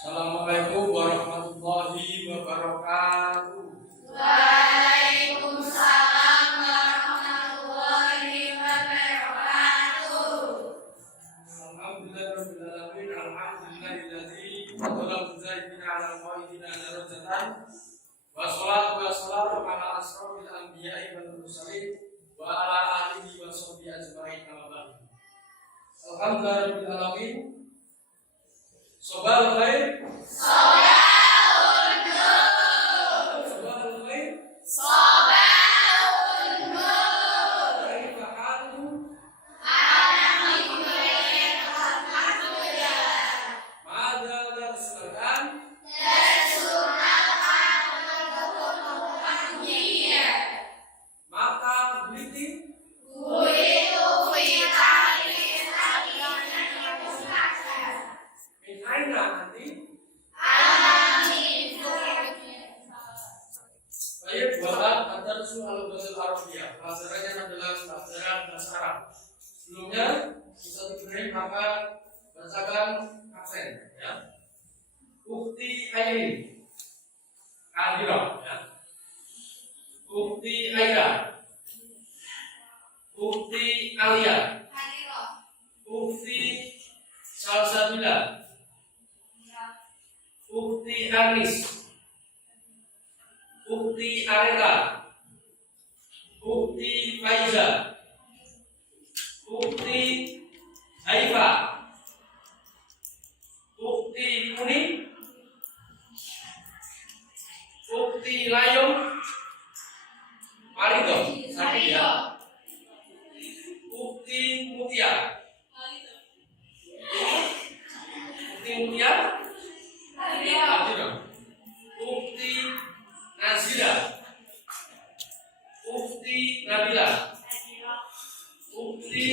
Assalamualaikum warahmatullahi wabarakatuh. Waalaikumsalam warahmatullahi wabarakatuh. Alhamdulillahirabbil alamin. Alhamdulillahilladzi fadala mujahidina 'ala qaidina darajatan. Wassalatu wassalamu ala asrofil anbiya'i wal mursalin wa ala alihi wa sahbihi ajma'in. Alhamdulillahirabbil alamin. Sobal khair. Sobahun nur. Sobal khair. Sobahun nur. Kaifa halu? Alhamdulillah. Mada darsulan. Maka beliti. Min aina nanti? Baik, buatan ad-darsu al-lughatul arabiyyah. Pelajarannya adalah pelajaran bahasa Arab. Sebelumnya Ustaz Ibrahim akan bacakan aksen, ya. Ukti Airin, Adira, ya. Ukti Aira, Ukti Alia, Ukti Salsabila, Ukti Anis, Ukti Arela, Ukti Faiza, Ukti Haifa, Ukti Kuning, Ukti Layung, Marido, Sadia, Ukti Mutia, Ukti Mutia, Adira, Ukti Nazira, Ukti Nabila, Ukti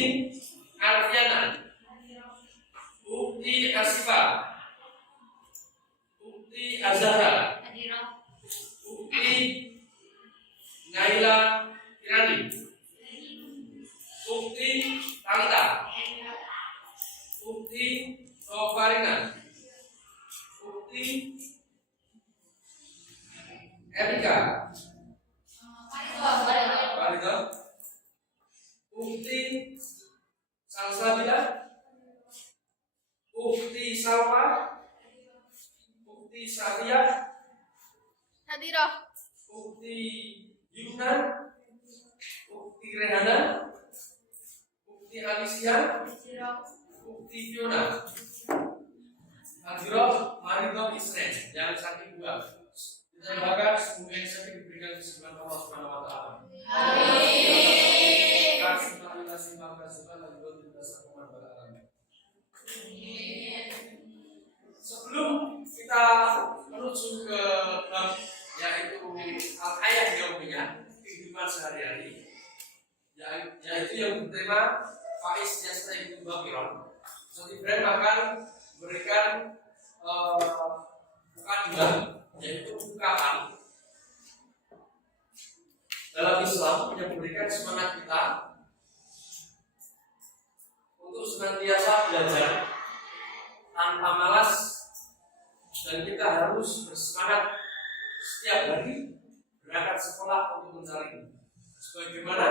Ardiana, Ukti Asifa, Ukti Azhara, Ukti Naila Kirani, Ukti Talita, Ukti Sofarina, Ukti Erika, Farida, Ukti Salsabila, Ukti Salma, Ukti Sadia, Ukti Yumna, Ukti Rehana, Ukti Alicia, Ukti Fiona, Hadiro, Marido Isren, yang saking dua. Kita doakan semoga yang sakit diberikan kesembuhan Allah Subhanahu wa taala. Amin. Sebelum kita menuju ke bab yaitu al-hayat yaumiyah, kehidupan sehari-hari, yaitu yang bertema Faiz Yastaiqu Baqiran. Ustaz Ibrahim akan memberikan mukadimah, yaitu ungkapan dalam Islam yang memberikan semangat kita untuk senantiasa belajar tanpa malas, dan kita harus bersemangat setiap hari berangkat sekolah untuk mencari. Sebagaimana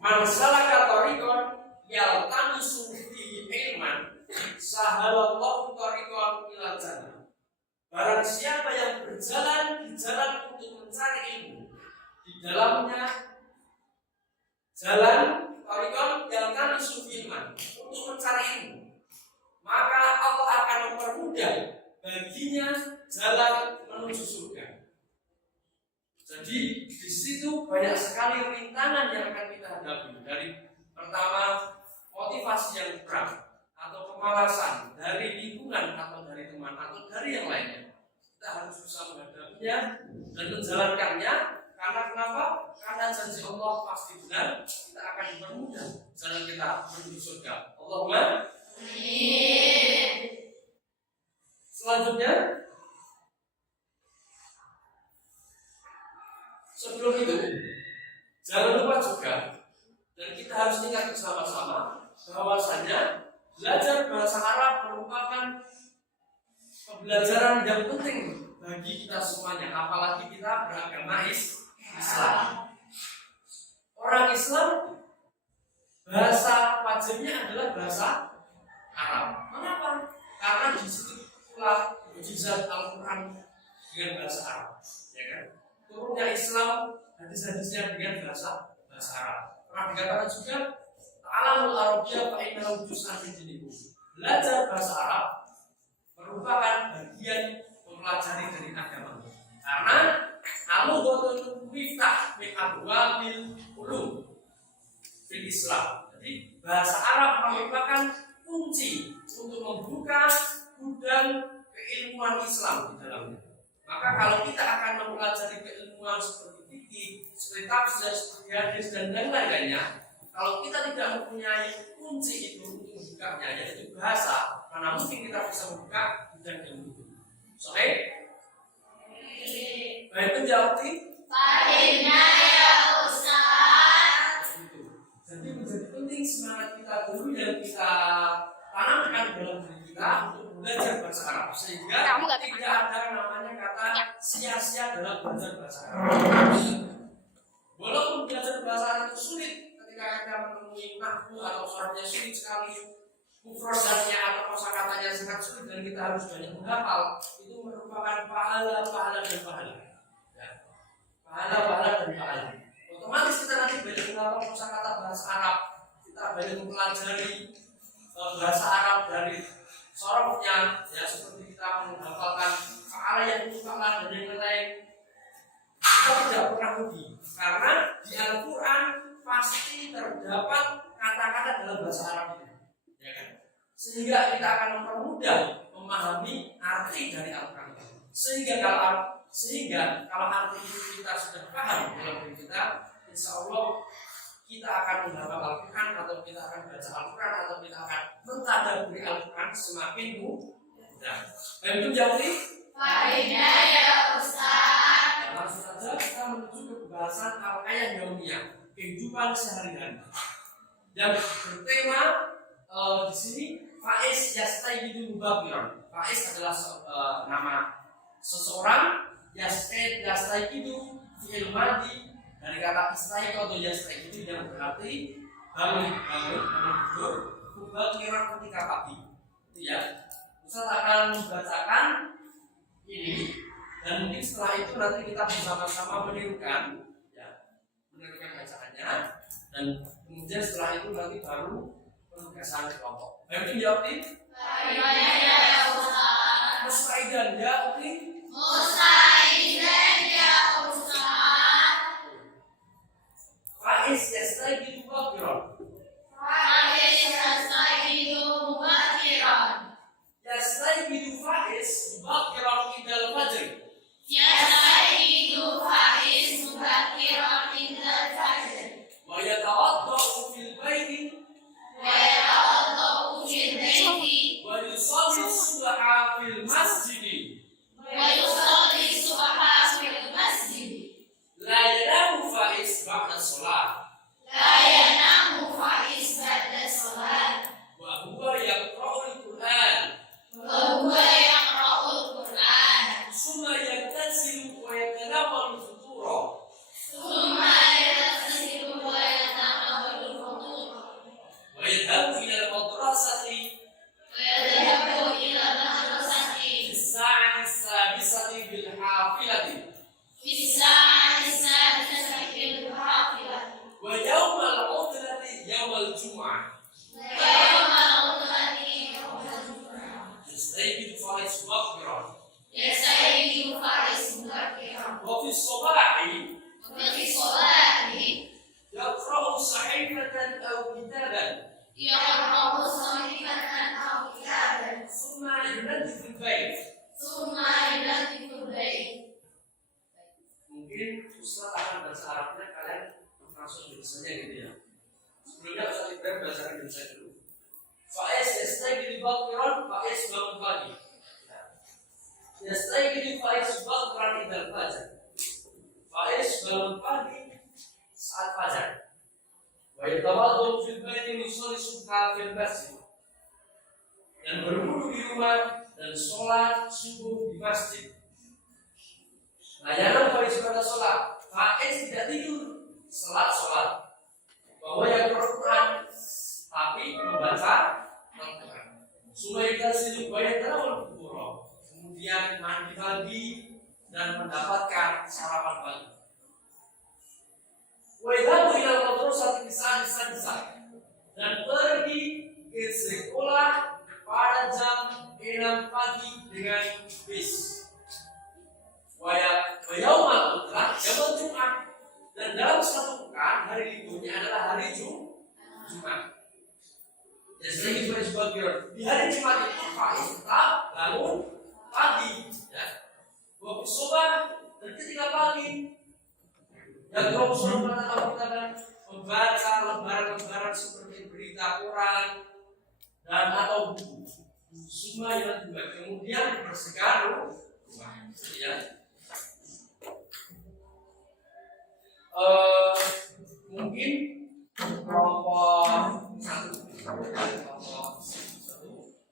man salaka tariqan yaltamisu fihi ilman sahalallahu tariqan ilal jannah. Barang siapa yang berjalan di jalan untuk mencari ilmu, di dalamnya jalan tariqan yaltamisu fihi ilman, untuk mencari ilmu, maka Allah akan mempermudah baginya jalan menuju surga. Jadi di situ banyak sekali rintangan yang akan kita hadapi. Dari pertama, motivasi yang kurang atau kemalasan dari lingkungan atau dari teman atau dari yang lainnya. Kita harus bisa menghadapinya dan menjalankannya. Karena kenapa? Karena janji Allah pasti benar. Kita akan dipermudah jalan kita menuju surga. Allahumma amin. Selanjutnya, sebelum itu, jangan lupa juga, dan kita harus ingat bersama-sama bahwasanya belajar bahasa Arab merupakan pembelajaran yang penting bagi kita semuanya, apalagi kita beragama Islam. Orang Islam bahasa wajibnya adalah bahasa Arab. Mengapa? Karena di situ pula mukjizat Al-Quran dengan bahasa Arab, ya kan? Turunnya Islam, hadis-hadisnya dengan bahasa Arab. Pernah dikatakan juga, Ta'alamul Arabiyyah fa innahu juz'un min dinikum. Belajar bahasa Arab merupakan bagian mempelajari dari agama. Karena al-lughatul miftah min abwabil ulum fil Islam. Jadi bahasa Arab merupakan kunci untuk membuka gudang keilmuan Islam di dalamnya. Maka kalau kita akan mempelajari keilmuan seperti fikih, seperti tafsir, seperti hadis dan lain-lainnya, kalau kita tidak mempunyai kunci itu untuk membukanya, yaitu bahasa, mana mungkin kita bisa membuka gudang ilmu itu. Oke? Baik, menjawab Fahimna ya Ustaz. Jadi menjadi penting semangat kita dulu yang kita tanamkan dalam diri kita untuk belajar bahasa Arab, sehingga tidak ada namanya kata sia-sia dalam belajar bahasa Arab. Walaupun belajar bahasa Arab itu sulit, ketika kita menemui nahwu atau syaratnya sulit sekali, mufradatnya atau kosakatanya sangat sulit dan kita harus banyak menghafal, itu merupakan pahala dan pahala. Pahala dan pahala. Otomatis kita nanti banyak menghafal kosakata bahasa Arab, kita banyak mempelajari bahasa Arab dari sorofnya, ya seperti kita menghafalkan pahala yang merupakan dan yang lain. Kita tidak pernah rugi karena di Al-Quran pasti terdapat kata-kata dalam bahasa Arab itu, ya kan? Sehingga kita akan mempermudah memahami arti dari Al-Quran itu. Sehingga kalau arti itu kita sudah paham dalam diri kita, insya Allah kita akan menghafal Al-Quran atau kita akan baca Al-Quran atau kita akan mentadabburi Al-Quran semakin mudah. Dan itu jauh Fahimna ya Ustaz. langsung saja kita menuju ke pembahasan al-hayah yaumiyah, kehidupan sehari-hari. Yang bertema di sini Faiz Yastayyidu Mubakiran. Faiz adalah nama seseorang, Yastayyidu fi'il madhi dari kata istayyidu atau yastayyidu yang berarti bangun tidur, mubakiran ketika pagi. Itu ya. Ustaz akan membacakan ini dan mungkin setelah itu nanti kita bersama-sama menirukan, ya, menirukan bacaannya dan kemudian setelah itu nanti baru penugasan kelompok. Baik, itu jawab nih. Fahimna ya Ustaz. Mustaidan ya, oke. Mustaidan ya Ustaz. Faiz yastayyidu mubakiran. Faiz yastayyidu mubakiran. Yastayyidu Faiz mubakiran indal fajr. Yastayyidu Faiz mubakiran indal fajr. Wa yatawaddau fil baiti Wa yatawaddau fil baiti. wa yusalli subha fil masjid. Wa yusalli subha fil masjid. La yanamu Faiz ba'da shalah. La yanamu Faiz ba'da salat. Wa huwa yaqra'ul Qur'an. Wa huwa yaqra'ul Qur'an. Summa yaktasilu wa yatanawwalu futura. Thumma yaghtasilu wa yatanawwalu al-futur. Wa yadhabu ila al-madrasati Wa yadhhabu ila madrasati fi as-sa'ati as-sadisati bil hafilati. fi as-sa'ati as-sadisati fil hafilati. Wa yawma al-'udlati yawm al-jum'ah. Wa yawma al-'udlati yawma al-jum'ah. Yastayyidu Faiz mubakiran. Yastayyidu Faiz mubakiran. Wa fi as-sabahi Wa fi salatihi yaqra'u sahifatan aw kitaban. yaqra'u sahifatan aw kitaban. Thumma yunaddi fil bait. Thumma yunaddifu al-bayt. Mungkin Ustaz akan bahasa Arabnya, kalian langsung Indonesianya gitu ya. Sebelumnya Ustaz Ibrahim bahasa Indonesia dulu. Faiz yastayyidu mubakiran, Faiz bangun pagi. Yastayyidu Faiz mubakiran indal fajr. Faiz bangun pagi saat fajar. Wa yatawaddau fil baiti wa yusalli subha fil masjid. Dan berwudu di rumah dan sholat subuh di masjid. Layanan faiz pada sholat, faiz tidak tidur, sholat. Bahwa yang Al-Quran, tapi membaca Al-Quran. Sulaika silu bayatrawal kuburo. Kemudian mandi pagi dan mendapatkan sarapan pagi. Waidabu ilal madrasati bisa dan pergi ke sekolah pada jam 6 pagi dengan bis. Wayaumal utlah jam Jumat, dan dalam satu pekan hari liburnya adalah hari Jumat. Ya sering disebut di hari Jumat itu faiz tetap bangun pagi, ya. Waktu sobat dan ketika pagi dan Rasulullah mengatakan membaca lembaran-lembaran seperti berita koran dan atau buku. Semua yang juga kemudian bersegar rumah, ya. Mungkin kelompok satu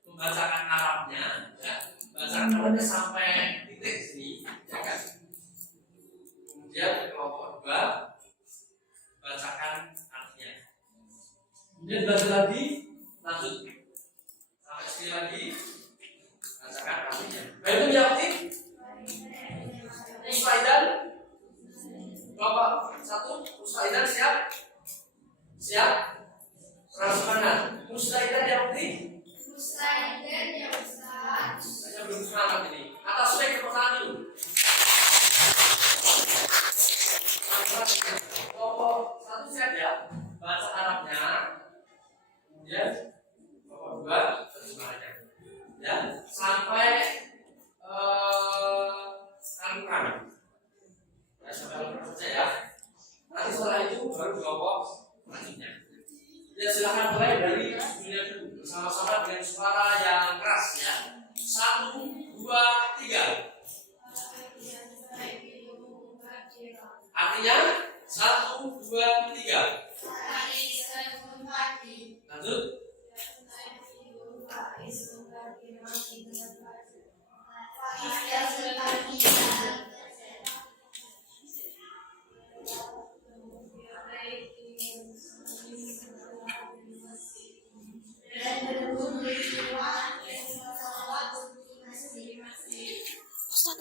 membacakan Arabnya, ya, bacaan Arabnya sampai titik sini, ya kan. Kemudian kelompok dua bacakan artinya. Kemudian baca lagi, lanjut sampai sini lagi, bacakan artinya. Baik, itu aktif. Mustaidan, kelompok satu, Mustaidan siap? Siap? Semangat. Mustaidan yang aktif? Mustaidan ya Ustaz. Saya belum semangat ini. Atas baik pertanyaan dulu. Kelompok satu siap ya, bahasa Arabnya, kemudian kelompok dua terjemahannya, ya, sampai Al-Quran, ya, sampai Al-Quran saja ya. Nanti setelah itu baru kelompok selanjutnya. Ya silahkan mulai dari dunia dulu bersama-sama dengan suara yang keras ya. 1, 2, 3. Artinya 1, 2, 3. Lanjut.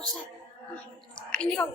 Ustaz. Ini kau.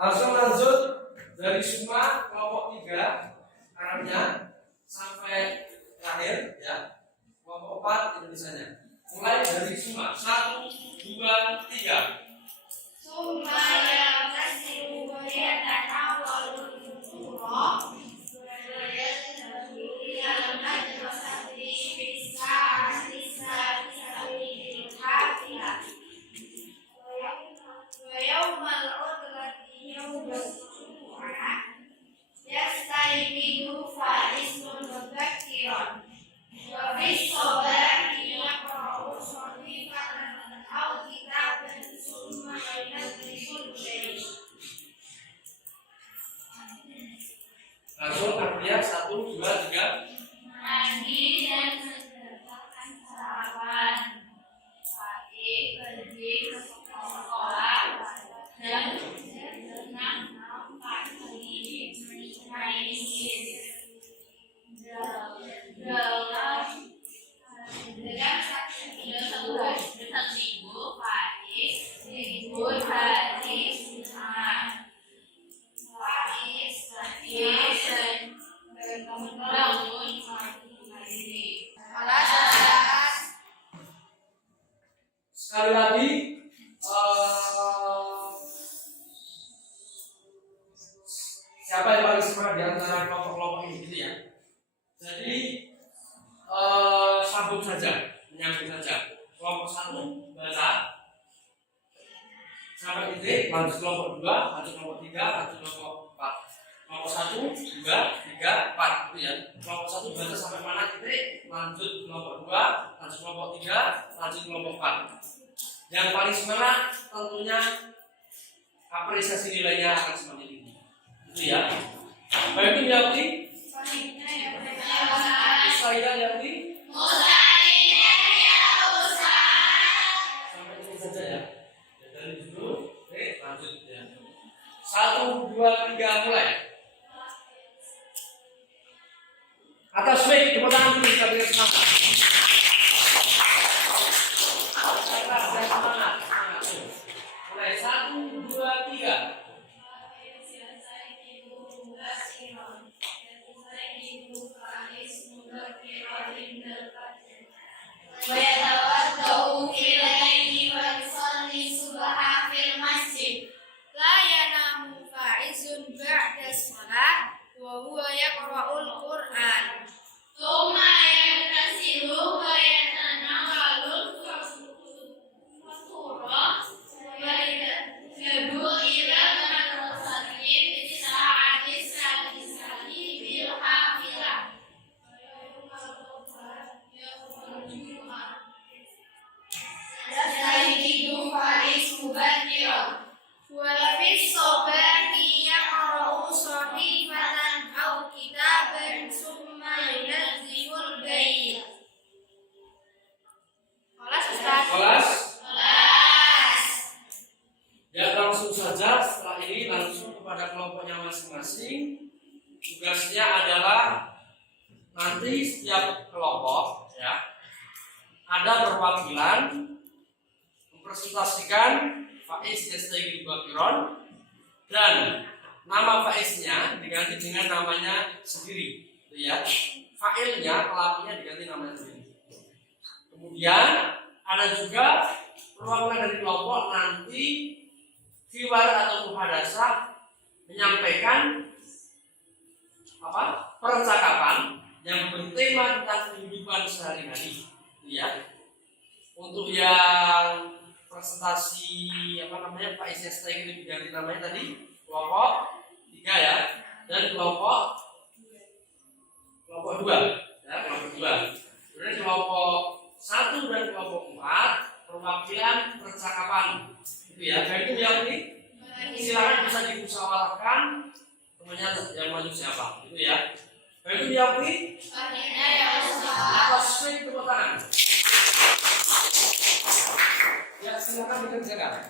Langsung lanjut dari semua kelompok 3 Arabnya sampai terakhir ya, kelompok 4 Indonesianya. Mulai dari semua 1, 2, 3. Supaya kasih dan awal sambung saja, menyambung saja. Kelompok 1 baca sampai titik, lanjut kelompok 2, lanjut kelompok 3, lanjut kelompok 4. Kelompok 1, 2, 3, 4 gitu ya. Kelompok 1 baca sampai mana titik, lanjut kelompok 2, lanjut kelompok 3, lanjut kelompok 4. Yang paling semangat tentunya apresiasi nilainya akan semakin tinggi. Itu ya. Baik, itu diakui? Saya diakui? Sampai ini saja ya. Dari dulu, lanjut ya. 1, 2, 3 mulai. Atas mic, tepuk tangan dulu kita berikan semangat. Atas dan semangat. Mulai 1, 2, 3. ويتوجه إليه ويصلي الصبح في المسجد لا ينام فاعز بعد الصلاة وهو يقرأ القرآن ثم يغتسل ويتناول الفطور ويذهب إلى المدرسة في الساعة السادسة بالحافلة يستيقظ فاعز مبكرا وفي الصباح يقرأ صحيفة أو كتابا ثم ينزل البيت. Kelas Ustaz. Kelas? kelas Ya, langsung saja setelah ini langsung kepada kelompoknya masing-masing. Tugasnya adalah nanti setiap kelompok ya ada perwakilan mempresentasikan Faiz Yastaiqidhu Bakiron dan nama Faiznya diganti dengan namanya sendiri, gitu ya. Failnya, pelakunya diganti namanya sendiri. Kemudian ada juga perwakilan dari kelompok nanti hiwar atau muhadasah menyampaikan percakapan yang bertema tentang kehidupan sehari-hari, ya. Untuk yang presentasi Pak Isestek itu diganti namanya tadi kelompok 3 ya, dan kelompok 2 ya, kelompok 2. Kemudian kelompok 1 dan kelompok 4 perwakilan percakapan itu ya. Baik, itu yang ini silakan bisa dimusyawarahkan temannya yang maju siapa itu ya. Baik, itu diakui atas swing tepuk tangan. Ya, silakan dikerjakan.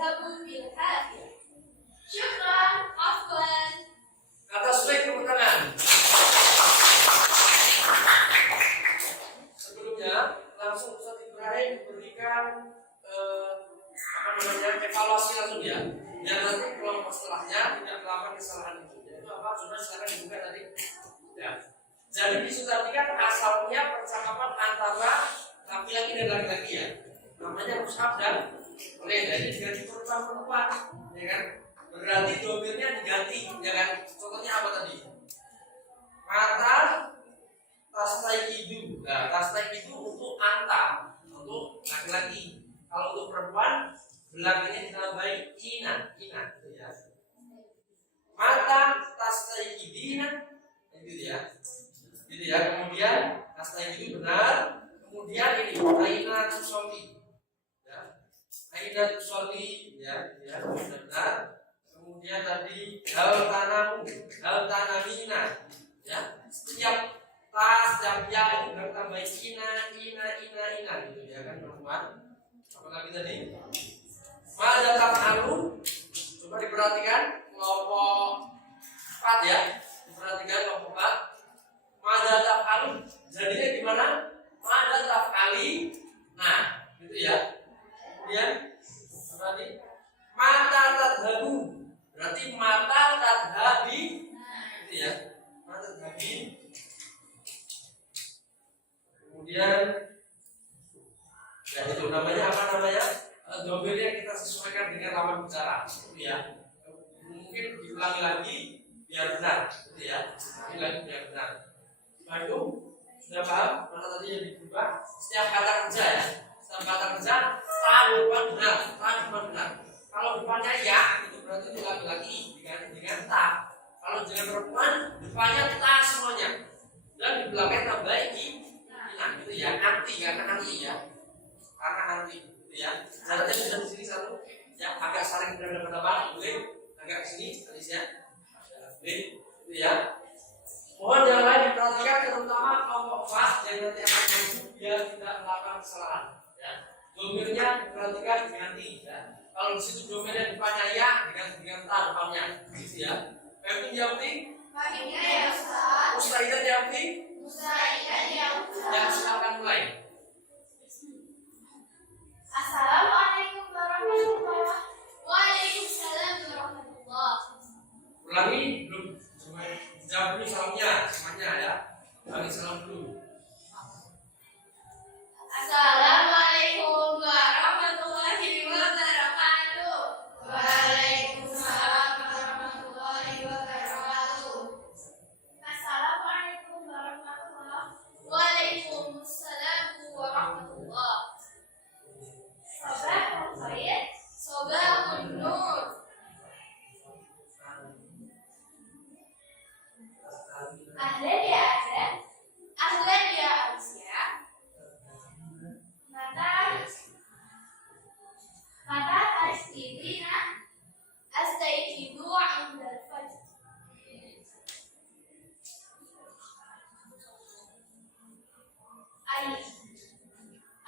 أذهب بالحافلة. شكرا. عفوا. Atas baik tepuk tangan. Sebelumnya langsung Ustaz Ibrahim berikan evaluasi langsung ya. Dan nanti kelompok setelahnya tidak melakukan kesalahan itu. Yaitu apa? Coba sekarang dibuka tadi. Ya. Jadi di Ustaz ini kan asalnya percakapan antara laki-laki dan laki-laki ya. Namanya Mus'ab dan Ulaydah. Jadi diganti perempuan, ya kan? Berarti domirnya diganti, ya kan? Contohnya apa tadi? Mata tastaiqidu. Nah, tastaiqidu untuk anta, untuk laki-laki. Kalau untuk perempuan, belakangnya ditambahi ina, gitu ya. Mata tastaiqidina, gitu ya. Gitu ya. Kemudian tastaiqidu benar. Kemudian ini aina tusolli. Ya. Aina tusolli, ya, benar. Kemudian tadi hal tanamina, ya, setiap tas setiap ya itu tambah ina gitu ya kan teman-teman. Apalagi tadi mada taf'alu, coba diperhatikan kelompok 4 ya, diperhatikan kelompok 4. Mada taf'alu jadinya gimana? Mada taf'ali, nah gitu ya. Kemudian berarti mata tadhabu, berarti mata tadhabi, gitu ya, mata tadhabi. Kemudian ya itu namanya apa namanya? Domirnya kita sesuaikan dengan lawan bicara, gitu ya. Mungkin diulangi lagi biar benar, gitu ya. Ulangi lagi biar benar. Lalu sudah paham mana tadi yang diubah? Setiap kata kerja ya, setiap kata kerja tahan depan benar. Kalau depannya ya, itu berarti itu laki-laki diganti dengan ta. Kalau dengan perempuan, depannya ta semuanya. Dan di belakangnya tambah ina, gitu ya. Nanti karena nanti ya, gitu ya. Caranya sudah di sini satu, ya agak saling berhadapan-hadapan, boleh. Agak ke sini, tadi ya, boleh, gitu ya. Mohon yang lain diperhatikan, terutama kelompok fas yang nanti akan masuk biar tidak melakukan kesalahan. Ya. Domirnya diperhatikan diganti, ya. Kalau di situ domainnya depannya ya dengan ta depannya, gitu ya. Pemimpin jawabin? Ya Ustaz. Mustaidah jawabin? Ya Ustaz. Ya, silakan mulai. Assalamualaikum warahmatullahi wabarakatuh. Waalaikumsalam warahmatullahi wabarakatuh. Ulangi belum? Coba jawab dulu salamnya, semuanya ya. Ulangi salam dulu. Assalamualaikum warahmatullahi wabarakatuh. Waalaikumsalam warahmatullahi wabarakatuh. Assalamualaikum warahmatullahi wabarakatuh. Waalaikumsalam warahmatullahi. Sabahul khair, sabahun nur. Ahlan ya Adam, ahlan ya Aisyah. Mata tasbihina astayqidu 'inda al-fajr.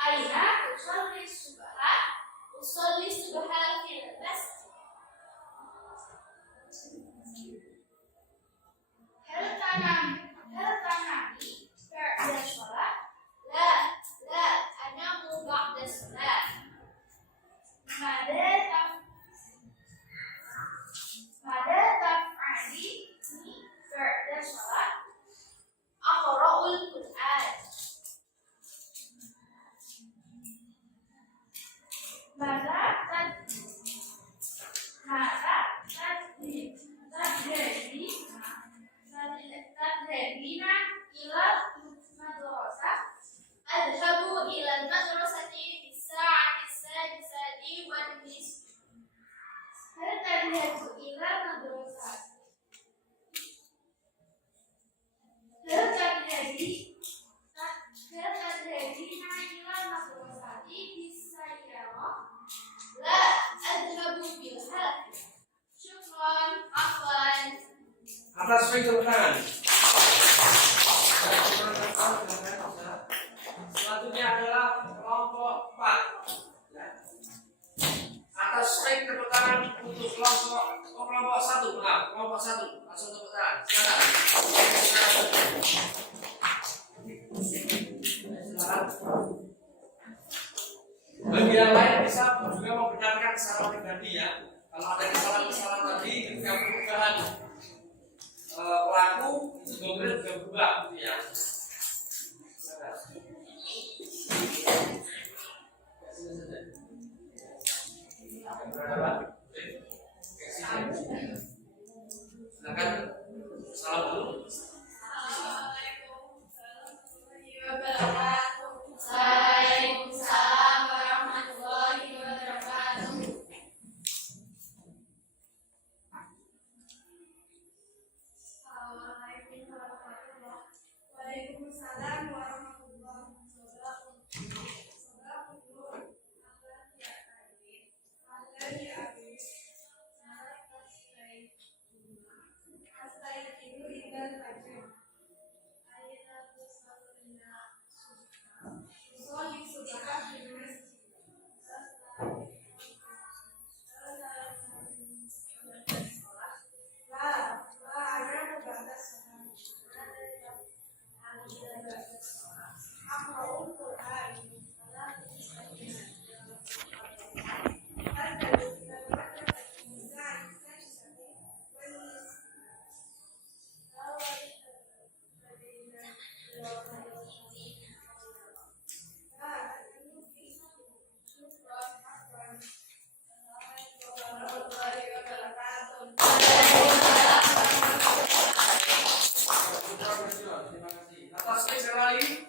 Aina usalli subha fil masjid. Hal tanami ba'da shalah? La anamu ba'da shalah. Mada taf'ali ba'da shalah? Aqra'ul Qur'an. Tadhabina ila madrasah. Adhabu ila madrasati fi sa'ati sadisati wan nisf. Hal tadhabu ila madrasah? Hal tadhabina ila madrasati fi sayyarah? La adhabu bil halq. Syukran. Afwan. Atas baik tepuk tangan. Selanjutnya adalah kelompok 4. Atas baik satu, langsung tepuk tangan. Silakan. Bagi yang lain bisa juga membenarkan secara pribadi ya. Kalau ada kesalahan-kesalahan tadi ketika perubahan pelaku itu domainnya juga berubah gitu ya. Silakan. Salam dulu. Waalaikumsalam warahmatullahi wabarakatuh. Waalaikumsalam warahmatullahi wabarakatuh. Terima kasih. Atas sekali.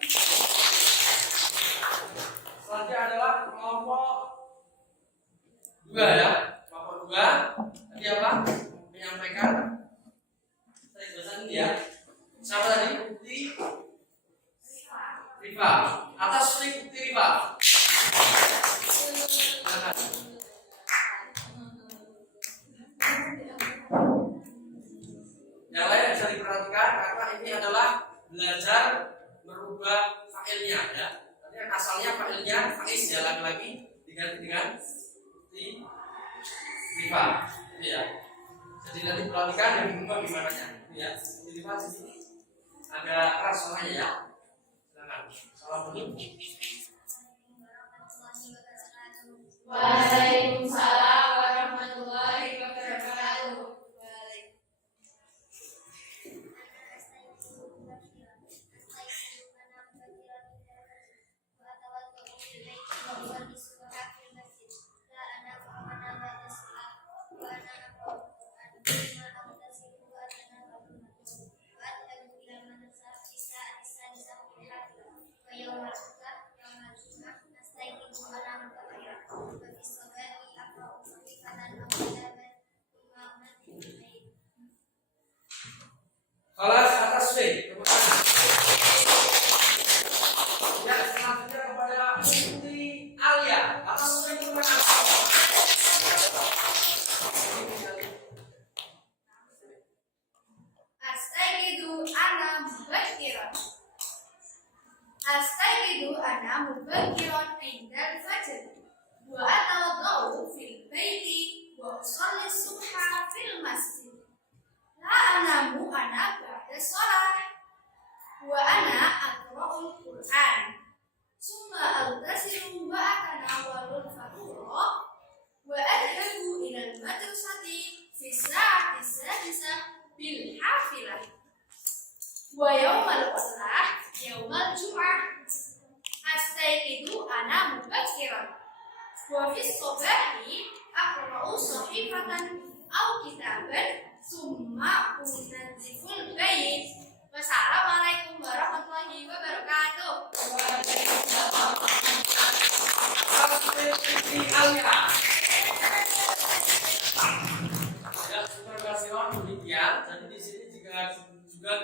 Selanjutnya adalah kelompok 2 ya. Kelompok 2 tadi apa? Menyampaikan tadi bahasa ya. Siapa tadi? Bukti Rifa. Atas bukti Rifa. Silakan. Yang lain bisa diperhatikan karena ini adalah belajar merubah failnya ya. Tadi asalnya failnya faiz ya, lagi-lagi diganti dengan rifa ya. Jadi nanti perhatikan yang berubah gimana nya ya. Rifa sini agak keras soalnya ya. Silakan. Salam dulu. Waalaikumsalam warahmatullahi wabarakatuh. Kelas atas B. Ya, selanjutnya kepada Bukti Alia. Atas B itu mana? Astayqidu ana mubakkiran indal fajr wa atawaddahu fil baiti wa usalli subha fil masjid. La anamu ana ba'da shalah wa ana aqra'ul Qur'an. Summa aghtasilu wa atanawalul faturah wa adhabu ila al-madrasati fi sa'ati sadisah bil hafilah. Wa yawmal uslah yawmal jum'ah astayqidu ana mubakkiran wa fi shabahi aqra'u sahifatan aw kitaban summa unadziful bait. Wassalamualaikum warahmatullahi wabarakatuh. Ya, supervision demikian. Jadi di sini juga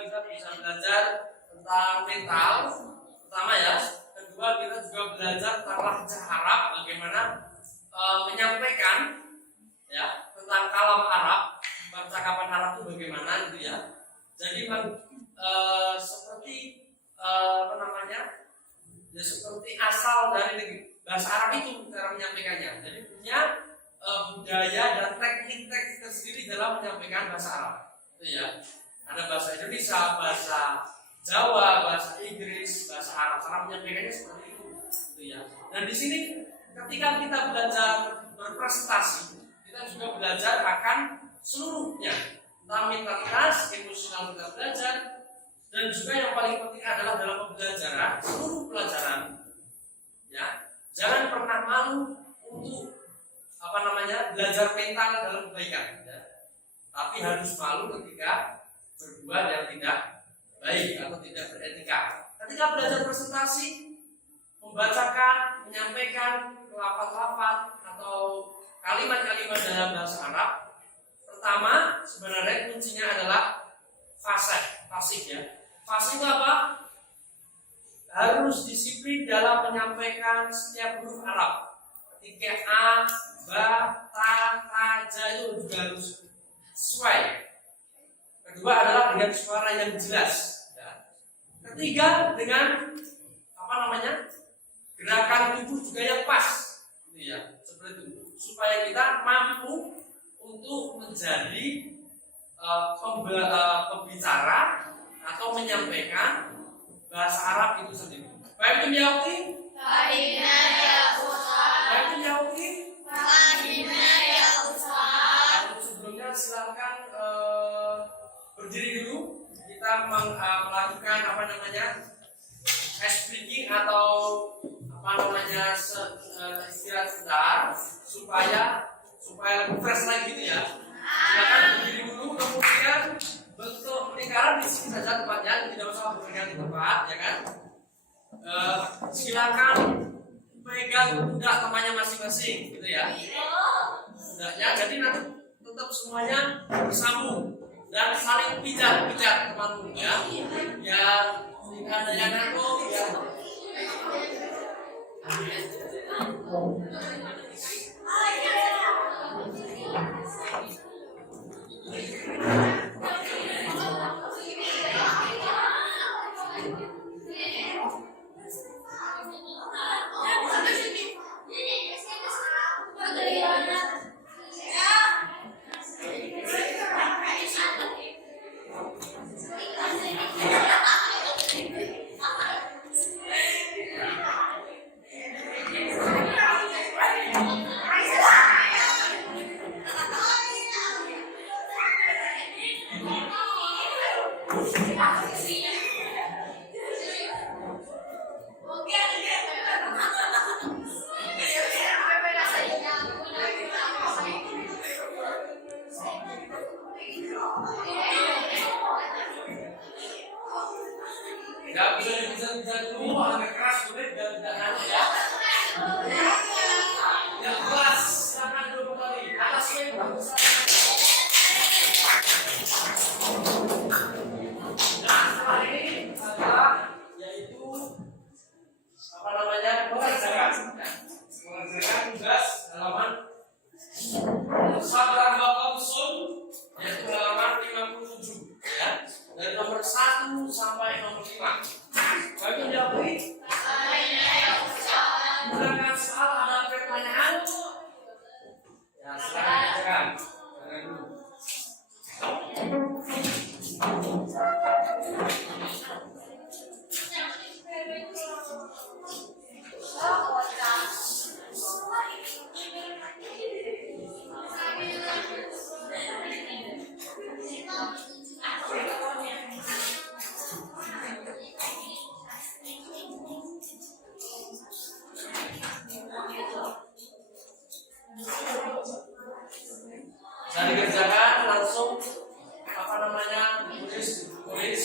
kita bisa belajar tentang mental, pertama ya. Kedua kita juga belajar tentang lahjah Arab, bagaimana menyampaikan ya tentang kalam Arab, percakapan Arab itu bagaimana gitu ya. Jadi seperti apa namanya? Ya seperti asal dari bahasa Arab itu cara menyampaikannya. Jadi punya budaya dan teknik-teknik tersendiri dalam menyampaikan bahasa Arab. Itu ya. Ada bahasa Indonesia, bahasa Jawa, bahasa Inggris, bahasa Arab. Cara menyampaikannya seperti itu. Gitu ya. Dan di sini ketika kita belajar berprestasi, kita juga belajar akan seluruhnya. Tentang mentalitas, emosional kita belajar, dan juga yang paling penting adalah dalam pembelajaran, seluruh pelajaran. Ya, jangan pernah malu untuk belajar mental dalam kebaikan. Ya. Tapi harus malu ketika berbuat yang tidak baik atau tidak beretika. Ketika belajar presentasi, membacakan, menyampaikan lafaz-lafaz atau kalimat-kalimat dalam bahasa Arab, pertama sebenarnya kuncinya adalah fasih ya. Fasih itu apa? Harus disiplin dalam menyampaikan setiap huruf Arab. Ketika a, ba, ta, ja itu juga harus sesuai. Kedua adalah dengan suara yang jelas. Ya. Ketiga dengan gerakan tubuh juga yang pas. Gitu ya, seperti itu. Supaya kita mampu untuk menjadi pembicara atau menyampaikan bahasa Arab itu sendiri. Baik itu Yauti? Fahimna ya Ustaz. Baik itu Yauti? Fahimna ya Ustaz. Sebelumnya silakan berdiri dulu. Kita melakukan ice breaking atau istirahat sebentar supaya fresh lagi gitu ya. Silakan berdiri dulu, kemudian bentuk lingkaran di sini saja tempatnya, tidak usah berganti tempat, ya kan? Silakan pegang pundak temannya masing-masing, gitu ya. Pundaknya, jadi nanti tetap semuanya bersambung dan saling pijat temanmu ya. Biar jika ada yang ngantuk, ya. Ya, bisa dulu agak keras boleh dan tidak ngantuk ya. Yang kelas silakan dulu kembali. Atas swing. Nah, setelah ini adalah yaitu mengerjakan tugas halaman Sabar Bapak Usul yaitu halaman 57 ya. Dari nomor 1 sampai nomor 5. Bagi menjawab gunakan soal ada pertanyaan. Ya, silakan kerjakan. Jangan dulu. Nah, dikerjakan langsung tulis.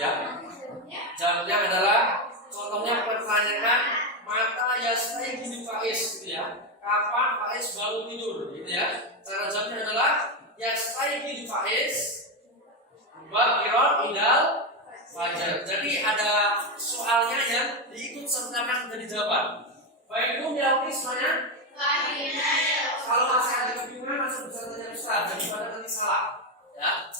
Ya, jawabnya adalah contohnya pertanyaan mata Yasmin gini Faiz gitu ya. Kapan Faiz bangun tidur gitu ya. Cara jawabnya adalah Yasmin gini Faiz Bakiron Idal Fajar. Jadi ada soalnya yang diikut sertakan menjadi jawaban. Baik itu jawab semuanya. Kalau masih ada kebingungan masih bisa tanya Ustaz daripada nanti salah. Ya.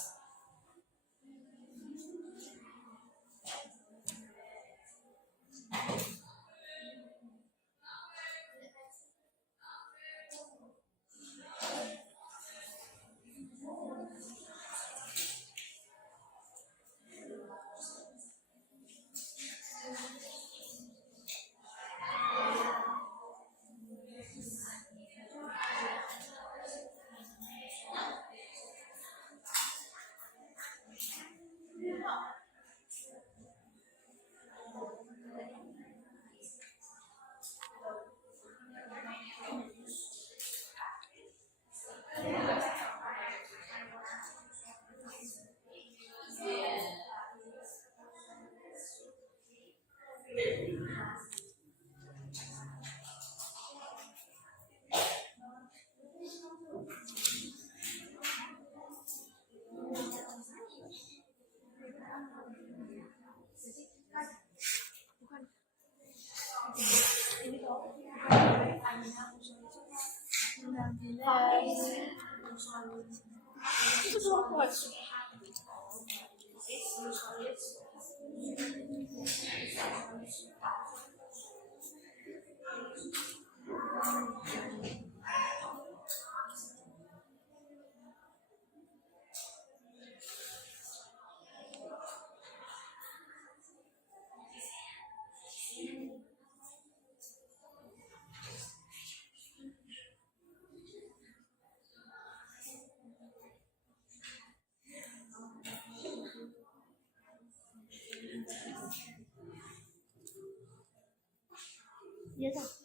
Iya tak?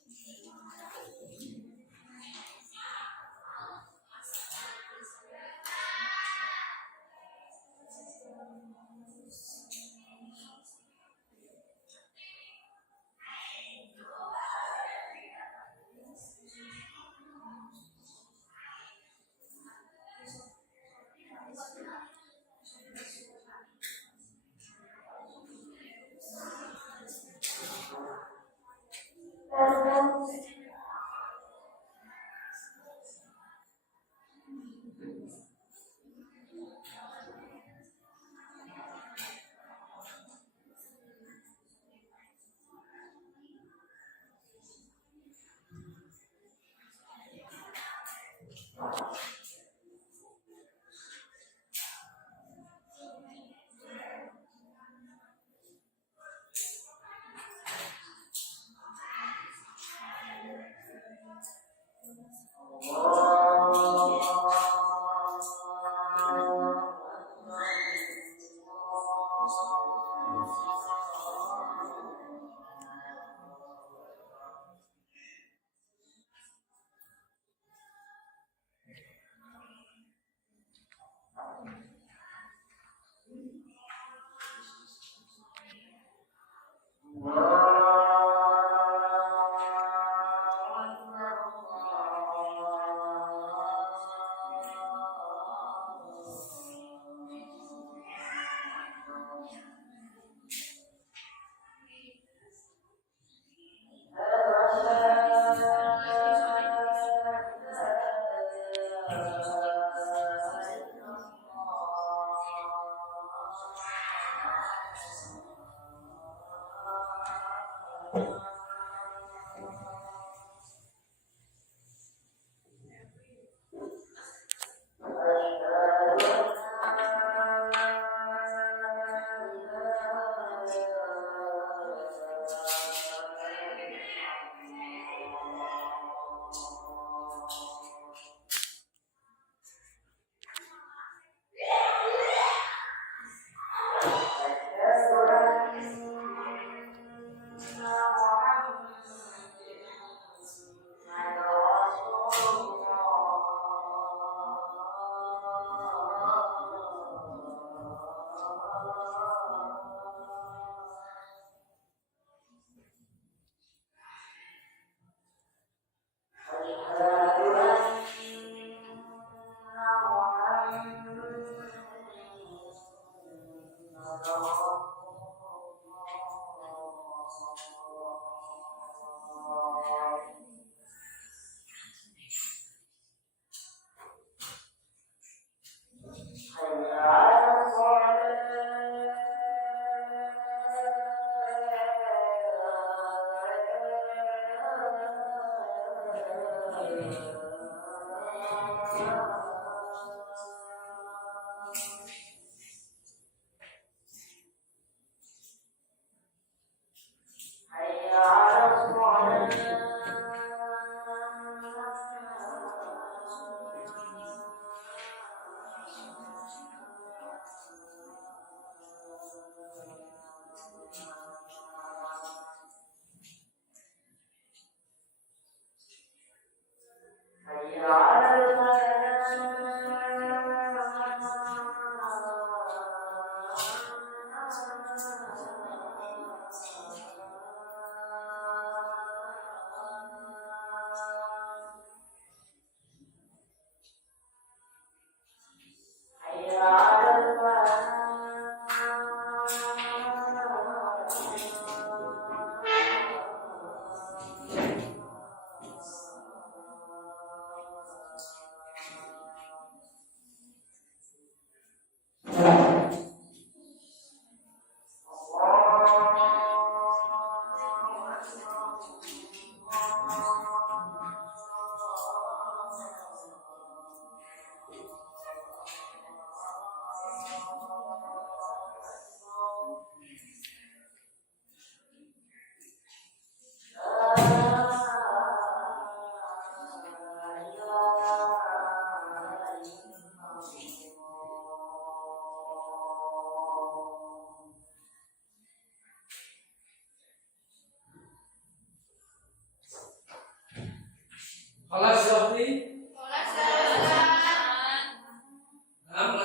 Kelas Sofi, Kelas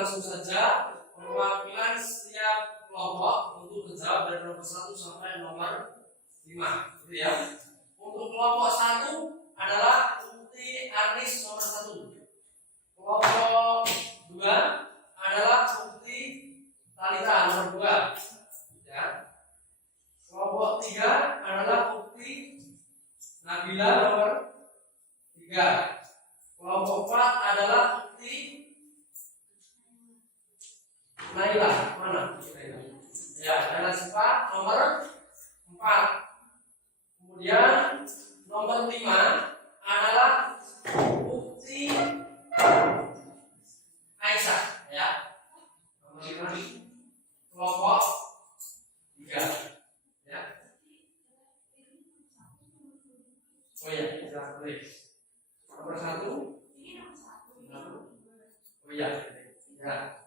langsung saja perwakilan setiap kelompok untuk menjawab dari nomor 1 sampai nomor 5, gitu ya. Untuk kelompok 1 adalah Ukti Anis nomor 1. Kelompok 2 adalah Ukti Talita nomor 2. Ya. Kelompok 3 adalah Ukti Nabila nomor 3. Kelompok 4 adalah Ukti Naila. Mana? Ya, Naila Sifat nomor 4. Kemudian nomor 5 adalah Ukti Aisyah, ya. Nomor 5 kelompok 3. Ya. Oh ya, kita boleh. Nomor 1. Oh ya. Ya.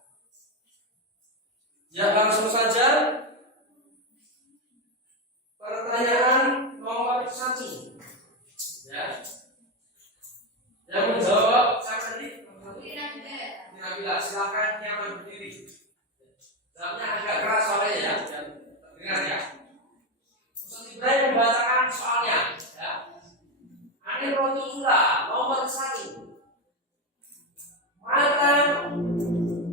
Ya, langsung saja pertanyaan nomor 1. Ya. Yang menjawab siapa tadi? Nabila, silakan nyaman berdiri. Jawabnya agak keras soalnya ya, dengar ya. Ustaz Ibrahim membacakan soalnya. Ya. Anil Rotula nomor 1. Mata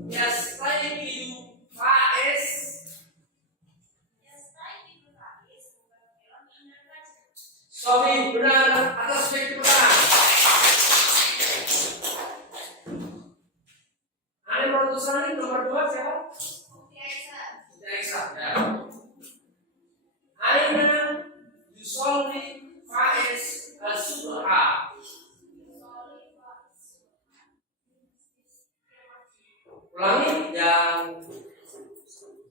Yastaiqidu Faiz. Sofi benar atas baik benar. Anil Rotula nomor 2 siapa? Aisyah. Ya. Aina yusolli Faiz al-subha. Ulangi yang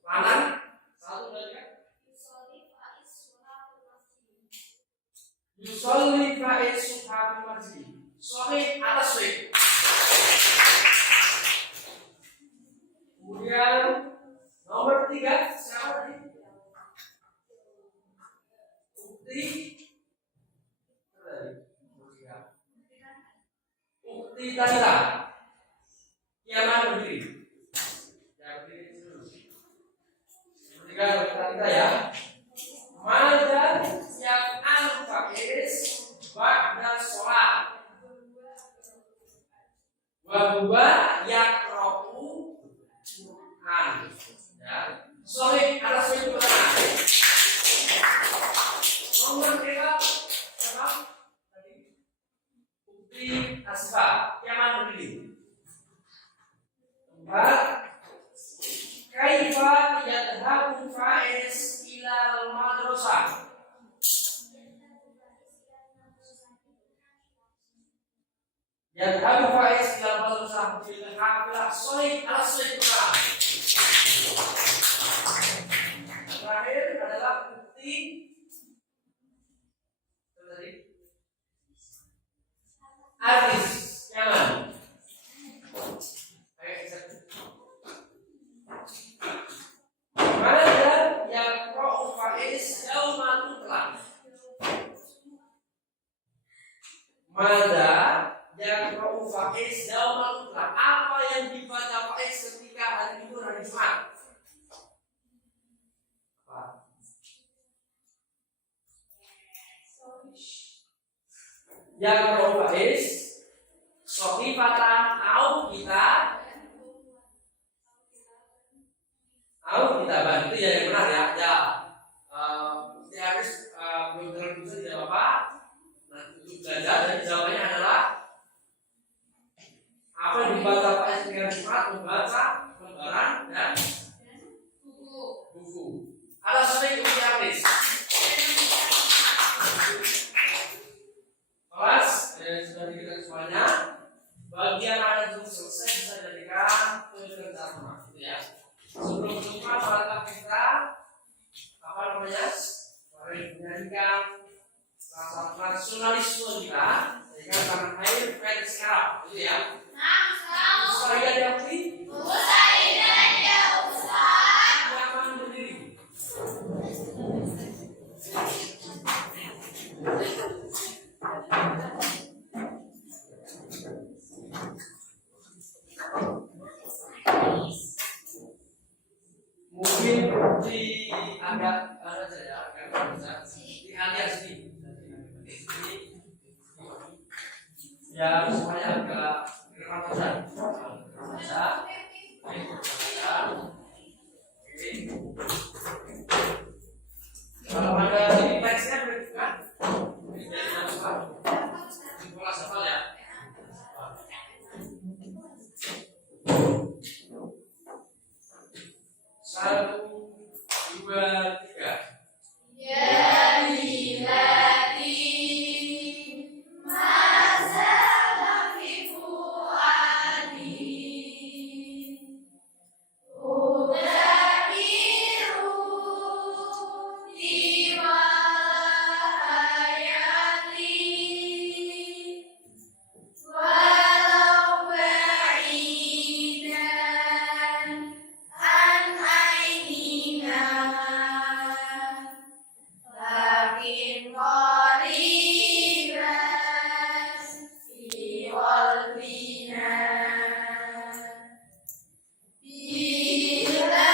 kanan. 1, 2, 3. Yusolli Faiz subha fil masjid. Sofi atas baik. Kemudian nomor 3 siapa tadi? Ukti Talita. Yang berdiri. Yang berdiri dulu. Ketiga Ukti Talita ya. Madan yang al-faiz ba'da sholat. Wa huwa yaqra'u Quran. Ya. Sahih atas itu benar. Nomor 3 siapa? Tadi Ukti Asfa. Yang mana berdiri? 4. Kaifa yadhabu Faiz ila al-madrasah. Yadhabu Faiz ila al-madrasah bil hafilah sahih atas itu benar. Terakhir adalah Ukti Aris. Yang mana? Mada yaqra'u Faiz yaumal mutlaq. Mada yaqra'u Faiz yaumal mutlaq. Apa yang dibaca Faiz ketika hari libur hari Jumat? Apa? Yaqra'u Faiz sahifatan au kitaban. Itu ya yang benar ya. Ya. Nanti habis belum terlalu tidak apa-apa. Nanti untuk belajar dan jawabannya adalah apa yang dibaca Faiz ketika Jumat, membaca lembaran dan buku. Alasannya itu habis. Kelas sudah dikirim semuanya. Bagian ada yang selesai bisa dijadikan pekerjaan rumah, gitu ya. di agak ada saja agak besar di alias ini ya supaya agak rata saja. Kalau ada ini teksnya kan? Kelas hafal ya. Satu, dua, tiga. Ya ilati masalah fi fuadi udahiru diwahayati walau ba'idan an ainina lakin qariban fi qalbina bila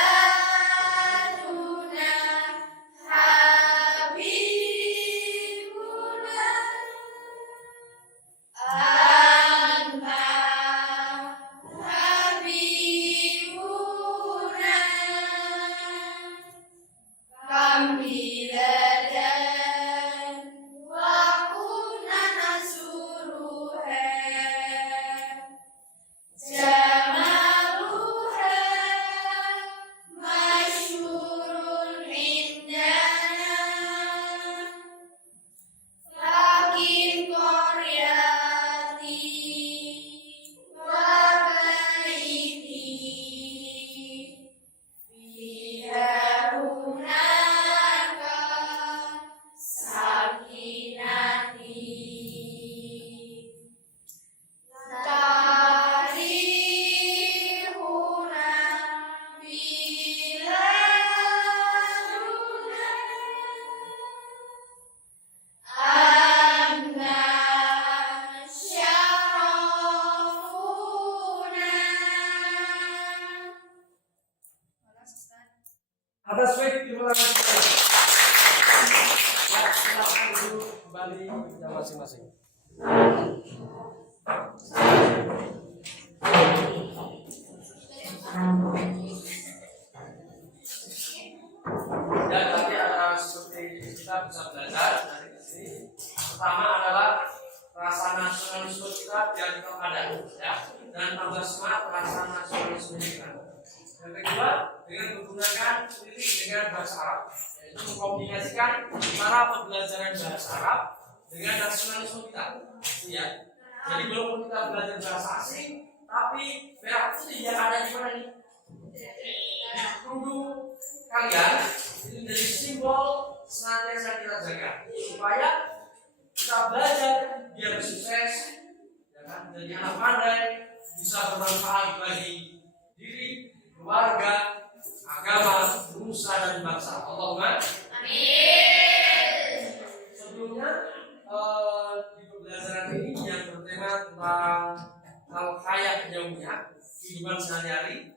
tuna habibuna anta habibuna kami ladan wa kunna nasuruha jamaluha masyhurun indana lakin qaryati wa baiti fiha hunaka sakinati tarihuna biladuna anna syarafuna. Atas baik terima kasih. Ya, silakan dulu kembali ke masing-masing. Ya, tadi ada seperti kita bisa belajar dari sini. Pertama adalah rasa nasionalisme kita biar kita ada, ya, dan tambah semangat rasa nasionalisme kita. Yang kedua, dengan menggunakan lirik dengan bahasa Arab, yaitu mengkombinasikan antara pembelajaran bahasa Arab dengan nasionalisme kita. Ya, jadi walaupun kita belajar bahasa asing, tapi merah putih yang ada di mana nih? Kerudung kalian itu menjadi simbol senantiasa kita jaga supaya kita belajar biar sukses, ya kan? Jadi anak pandai bisa bermanfaat bagi diri, keluarga, agama, bangsa dan bangsa. Allahumma Amin. Sebelumnya di pembelajaran ini yang bertema tentang al-hayat yaumiyah, kehidupan sehari-hari,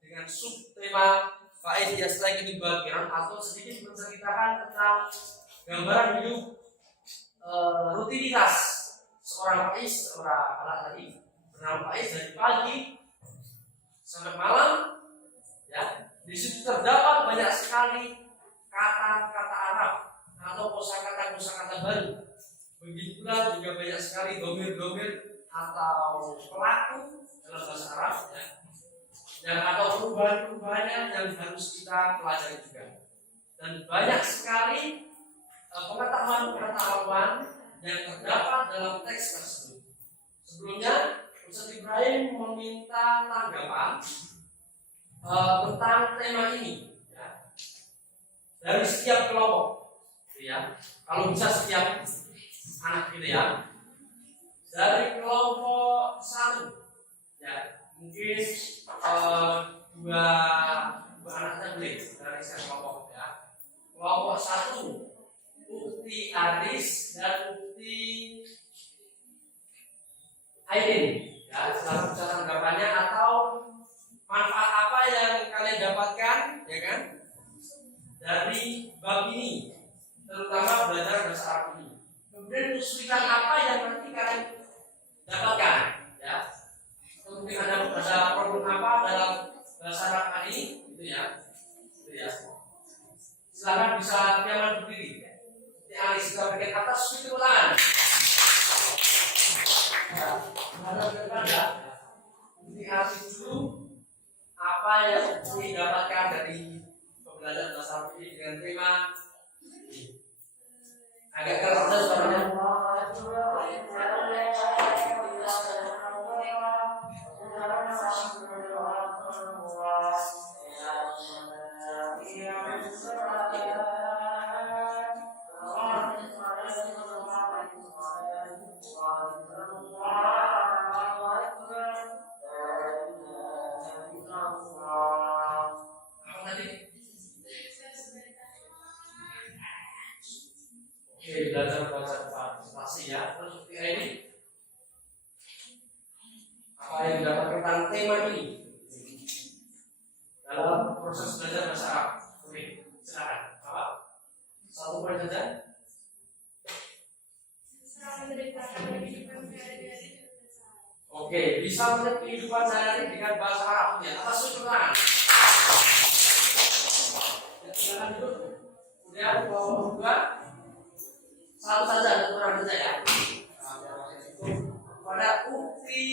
dengan subtema faid yastaqidu bakiran atau sedikit menceritakan tentang gambaran hidup rutinitas seorang Faiz, seorang anak tadi bernama Faiz dari pagi sampai malam, ya. Di situ terdapat banyak sekali kata-kata Arab atau kosakata-kosakata baru. Begitu pula juga banyak sekali domir-domir atau pelaku dalam bahasa Arab, ya. Dan atau perubahan-perubahannya yang harus kita pelajari juga. Dan banyak sekali pengetahuan-pengetahuan yang terdapat dalam teks tersebut. Sebelumnya, Ustaz Ibrahim meminta tanggapan tentang tema ini, ya, dari setiap kelompok, ya. Kalau bisa setiap anak gitu, ya. Dari kelompok 1, ya, mungkin dua anaknya boleh dari setiap kelompok, ya. Kelompok 1, Ukti Aris dan Ukti Aidin, ya, silahkan bisa tanggapannya atau manfaat apa yang kalian dapatkan, ya kan, dari bab ini, terutama belajar bahasa Arab ini. Kemudian kesulitan apa yang nanti kalian dapatkan, ya? Kemudian ada problem apa dalam bahasa Arab ini, gitu ya? Silakan bisa nyaman berdiri. Di alis kita bagian atas itu tangan. Ya, ada depan ya. Ini alis dulu apa yang didapatkan dari pembelajaran bahasa Arab ini dengan tema agak keras suaranya. Oke, belajar partisipasi ya. Terus ini apa yang didapatkan tentang tema ini dalam proses belajar bahasa Arab? Oke, silakan. Apa? Satu poin saja. Oke, bisa melihat kehidupan sehari-hari dengan bahasa Arab ya. Atas sudut tangan. Ya, silakan duduk. Kemudian bawa dua. Satu saja, satu orang saja ya. Pada ukti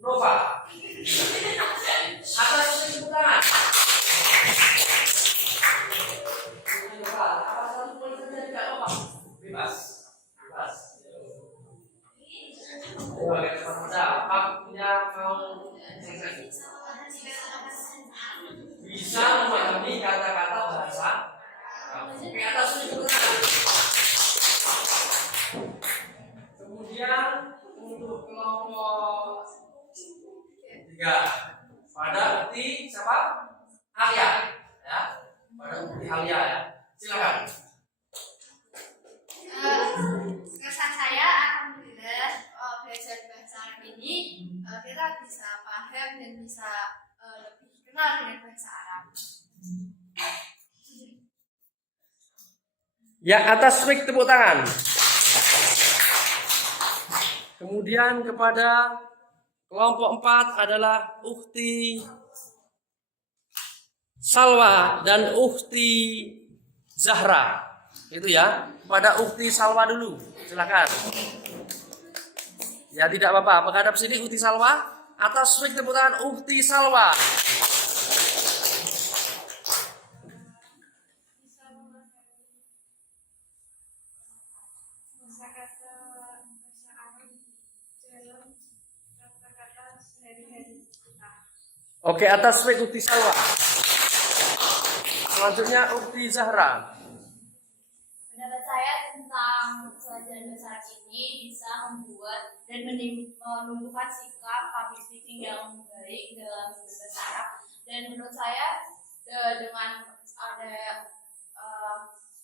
Nova. Atas sudut tangan. Nova, apa satu poin saja tidak apa? Bebas. Bagaimana saja, waktunya mau bisa memahami kata-kata bahasa. Oke, atas sudut tangan. Kemudian untuk kelompok 3 pada ukti siapa? Alia, ya. Pada ukti Alia ya. Silakan. Kesan saya alhamdulillah belajar bahasa Arab ini kita bisa paham dan bisa lebih kenal dengan bahasa Arab. Ya, atas mic tepuk tangan. Kemudian kepada kelompok 4 adalah Ukhti Salwa dan Ukhti Zahra. Itu ya. Pada Ukhti Salwa dulu. Silakan. Ya, tidak apa-apa. Menghadap sini Ukhti Salwa. Atas mic tepuk tangan Ukhti Salwa. Oke, atas mic Ukhti Salwa. Selanjutnya Ukhti Zahra. Pendapat saya tentang pelajaran bahasa Arab ini bisa membuat dan menumbuhkan sikap public speaking yang baik dalam bahasa Arab. Dan menurut saya dengan ada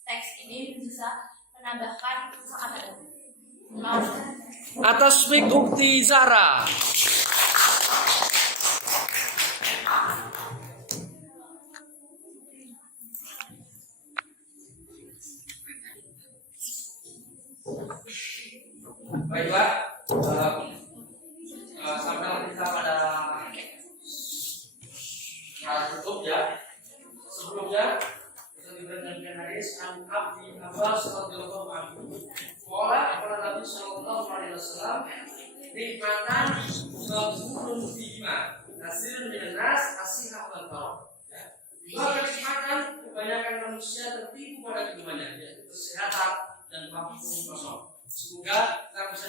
teks ini bisa menambahkan kosakata. Atas mic Ukhti Zahra. Baiklah, sampai kita pada tutup ya. Sebelumnya kita diberikan hadis an Abdi Abbas radhiyallahu anhu. Qala qala Nabi sallallahu alaihi wasallam, nikmatan sabun fihima nasirun minan nas asihah wal farah. Dua kenikmatan kebanyakan manusia tertipu pada keduanya, yaitu kesehatan dan waktu kosong. Semoga kita bisa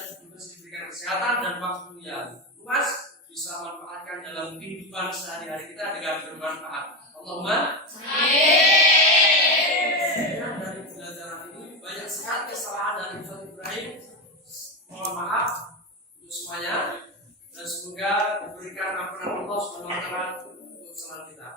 diberikan kesehatan dan waktu yang luas, bisa manfaatkan dalam kehidupan sehari-hari kita dengan bermanfaat. Allahumma amin. Dari pelajaran ini banyak sekali kesalahan dari Ustaz Ibrahim. Mohon maaf untuk semuanya dan semoga diberikan ampunan Allah Subhanahu wa taala untuk kesalahan kita.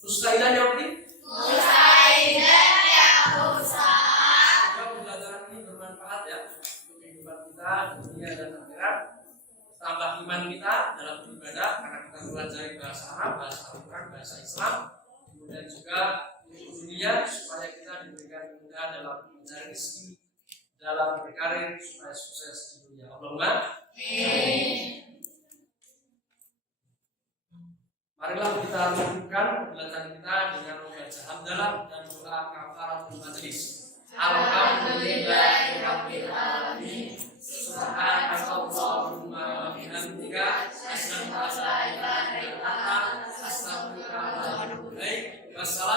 Mustailan ya Udi? Mustailan ya Ustaz. Semoga pelajaran ini bermanfaat ya untuk kehidupan kita dunia dan akhirat. tambah iman kita dalam beribadah karena kita belajar bahasa Arab, bahasa Al-Quran, bahasa Islam. Kemudian juga untuk dunia supaya kita diberikan kemudahan dalam mencari rezeki, dalam berkarir supaya sukses di dunia. Allahumma amin. Marilah kita lanjutkan pembelajaran kita dengan membaca hamdalah dan doa kafaratul majelis. Alhamdulillahirabbil alamin. Subhanakallahumma wa bihamdika asyhadu an la ilaha illa anta astaghfiruka wa atubu ilaik. Wassalam.